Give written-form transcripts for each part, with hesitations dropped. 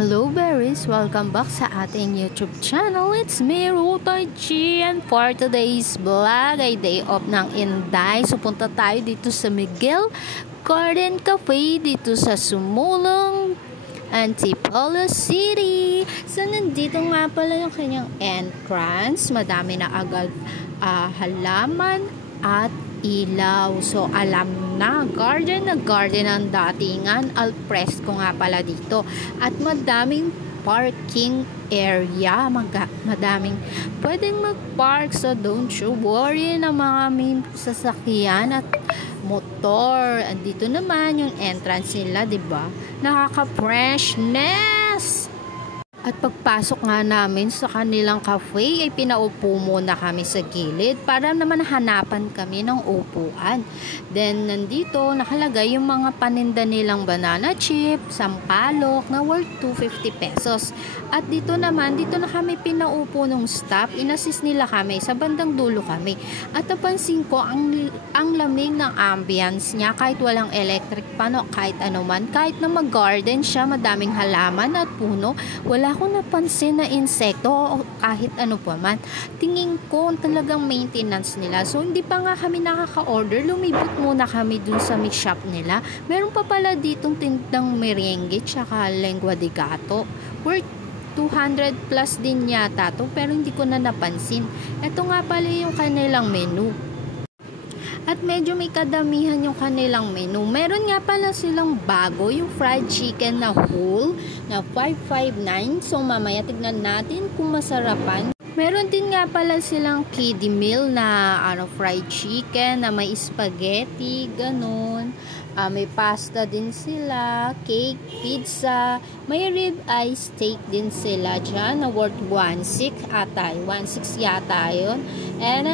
Hello berries! Welcome back sa ating YouTube channel. It's me, Ruta G, and for today's vlog ay day off ng Inday. So punta tayo dito sa Miguel Garden Cafe dito sa Sumulong, Antipolo City. So nandito nga pala yung kanyang entrance. Madami na agad halaman at ilaw. So alam na garden ang datingan. Al fresco nga pala dito. At madaming parking area. Madaming pwedeng mag-park. So don't you worry na mga may sasakyan at motor. Andito naman yung entrance nila, 'di ba? Nakaka-freshness. At pagpasok nga namin sa kanilang cafe ay pinaupo muna kami sa gilid para naman hanapan kami ng upuan. Then nandito nakalagay yung mga paninda nilang banana chip, sampalok na worth 250 pesos. At dito na kami pinaupo ng staff, inassist nila kami, sa bandang dulo kami. At napansin ko ang lamig ng ambience niya kahit walang electric pan o kahit anuman, kahit na mag-garden siya, madaming halaman at puno, wala akong napansin na insekto o kahit ano pa man. Tingin ko talagang maintenance nila. So hindi pa nga kami nakaka-order, lumibot muna kami dun sa may shop nila. Meron pa pala ditong tindang merengue tsaka lengua de gato. Worth 200 plus din yata to, pero hindi ko na napansin. Ito nga pala yung kanilang menu. At medyo may kadamihan yung kanilang menu. Meron nga pala silang bago, yung fried chicken na whole na 559. So mamaya tignan natin kung masarapan. Meron din nga pala silang kiddie meal na fried chicken na may spaghetti, ganun. May pasta din sila, cake, pizza, may rib eye steak din sila dyan na worth 1.6 ata. 1.6 yata yun. And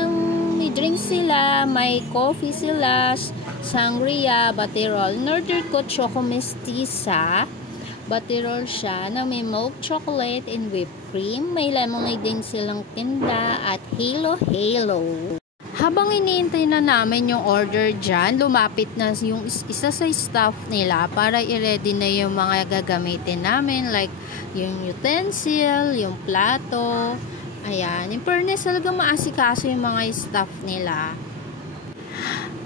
may drinks sila, may coffee sila, sangria, baterol. In-order ko choco mestiza. Baterol siya na may milk chocolate and whipped cream. May lemonade din silang tinda at halo. Habang iniintay na namin yung order dyan, lumapit na yung isa sa staff nila para i-ready na yung mga gagamitin namin, like yung utensil, yung plato. Ayan, in fairness talaga maasikaso yung mga staff nila.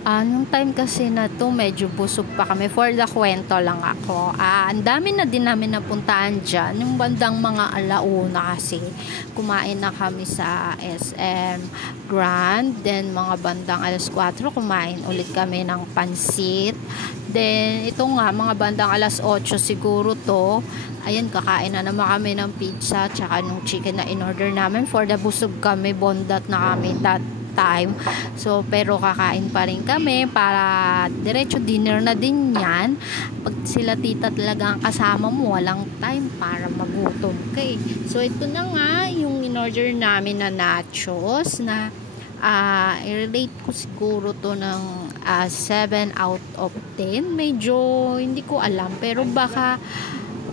Nung time kasi na to, medyo busog pa kami. For the kwento lang ako. Ang dami na din namin napuntaan dyan. Yung bandang mga alauna kasi. Kumain na kami sa SM Grand. Then mga bandang alas 4, kumain ulit kami ng pansit. Then ito nga, mga bandang alas 8 siguro to. Ayan, kakain na naman kami ng pizza tsaka ng chicken na in-order namin. For the busog kami, bondat na kami that time. So, pero kakain pa rin kami para diretso dinner na din yan. Pag sila tita talaga ang kasama mo, walang time para magutom ka eh. So, ito na nga yung in-order namin na nachos na i-relate ko siguro to ng 7 out of 10. Medyo hindi ko alam, pero baka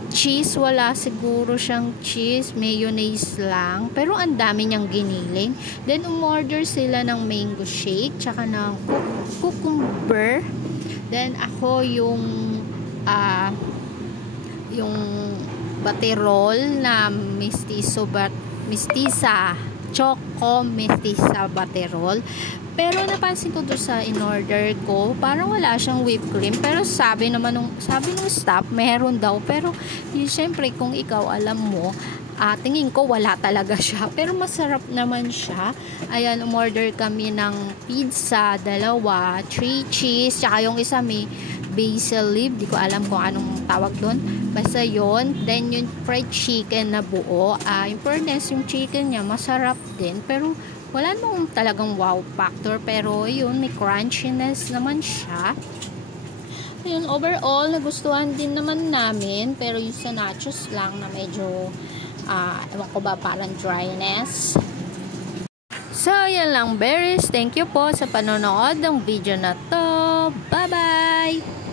cheese, wala siguro siyang cheese, mayonnaise lang, pero ang dami niyang giniling. Then umorder sila ng mango shake tsaka ng cucumber. Then ako yung baterol na mestiza choco mestiza baterol. Pero napansin ko doon sa in-order ko, parang wala siyang whipped cream. Pero sabi nung staff, meron daw. Pero yun, syempre, kung ikaw alam mo, tingin ko wala talaga siya. Pero masarap naman siya. Ayan, umorder kami ng pizza, 2, 3 cheese, tsaka yung isa may basil leaf. Di ko alam kung anong tawag doon. Basta yun. Then yung fried chicken na buo. In fairness, yung chicken niya masarap din. Pero wala namang talagang wow factor, pero yun, may crunchiness naman siya. Ayun, overall, nagustuhan din naman namin, pero yung sa nachos lang na medyo, ewan ko ba, parang dryness. So, yan lang, berries. Thank you po sa panonood ng video na to. Bye-bye!